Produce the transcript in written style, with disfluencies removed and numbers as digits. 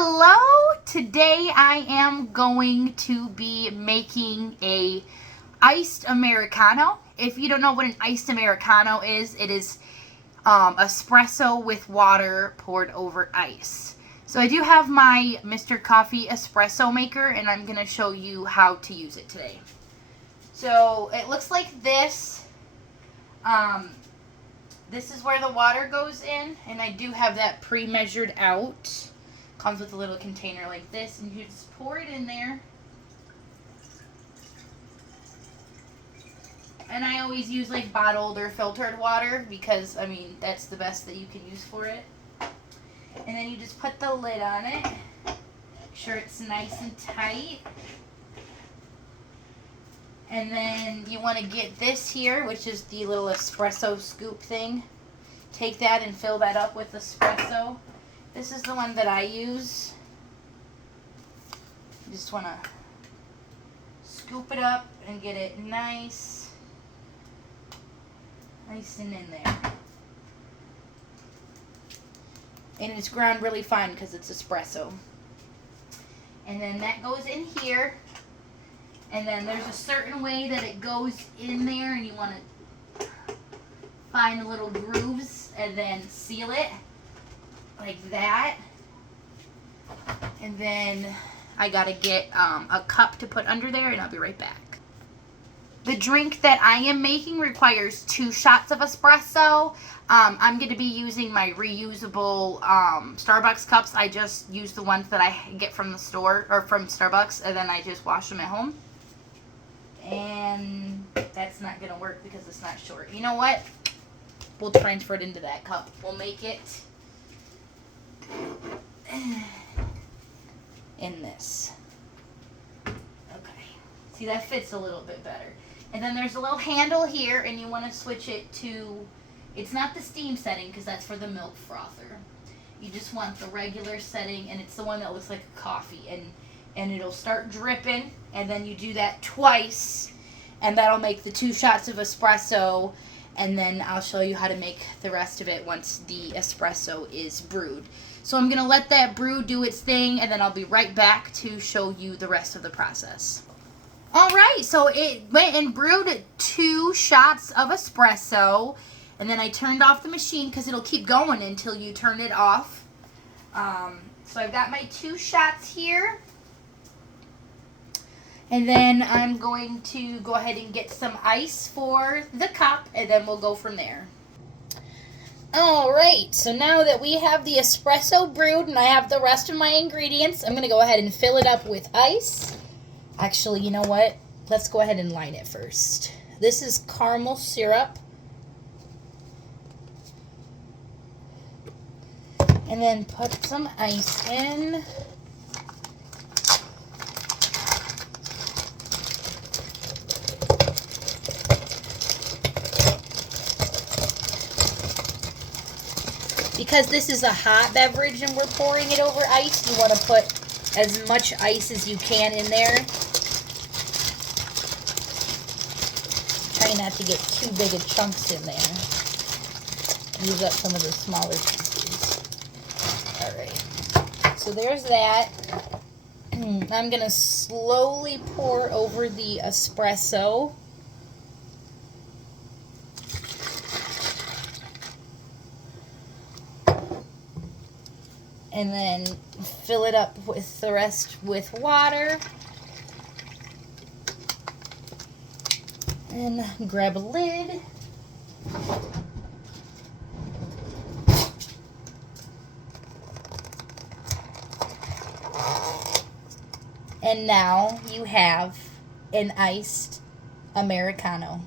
Hello! Today I am going to be making a iced Americano. If you don't know what an iced Americano is, it is espresso with water poured over ice. So I do have my Mr. Coffee espresso maker, and I'm going to show you how to use it today. So it looks like this. This is where the water goes in, and I do have that pre-measured out. Comes with a little container like this, and you just pour it in there. And I always use like bottled or filtered water because, I mean, that's the best that you can use for it. And then you just put the lid on it. Make sure it's nice and tight. And then you want to get this here, which is the little espresso scoop thing. Take that and fill that up with espresso. This is the one that I use. You just want to scoop it up and get it nice and in there. And it's ground really fine because it's espresso. And then that goes in here. And then there's a certain way that it goes in there, and you want to find the little grooves and then seal it like that. And then I gotta get a cup to put under there, and I'll be right back. The drink that I am making requires 2 shots of espresso. I'm going to be using my reusable Starbucks cups. I just use the ones that I get from the store or from Starbucks, and then I just wash them at home. And that's not going to work because it's not short. You know what? We'll transfer it into that cup. We'll make it in this. Okay. See, that fits a little bit better. And then there's a little handle here, and you want to switch it to, it's not the steam setting because that's for the milk frother. You just want the regular setting, and it's the one that looks like a coffee. And it'll start dripping, and then you do that twice, and that'll make the 2 shots of espresso, and then I'll show you how to make the rest of it once the espresso is brewed. So I'm going to let that brew do its thing, and then I'll be right back to show you the rest of the process. Alright, so it went and brewed 2 shots of espresso, and then I turned off the machine because it'll keep going until you turn it off. So I've got my 2 shots here. And then I'm going to go ahead and get some ice for the cup, and then we'll go from there. Alright, so now that we have the espresso brewed and I have the rest of my ingredients, I'm going to go ahead and fill it up with ice. Actually, you know what? Let's go ahead and line it first. This is caramel syrup. And then put some ice in. Because this is a hot beverage and we're pouring it over ice, you want to put as much ice as you can in there. Try not to get too big of chunks in there. Use up some of the smaller pieces. Alright, so there's that. I'm going to slowly pour over the espresso. And then fill it up with the rest with water. And grab a lid. And now you have an iced Americano.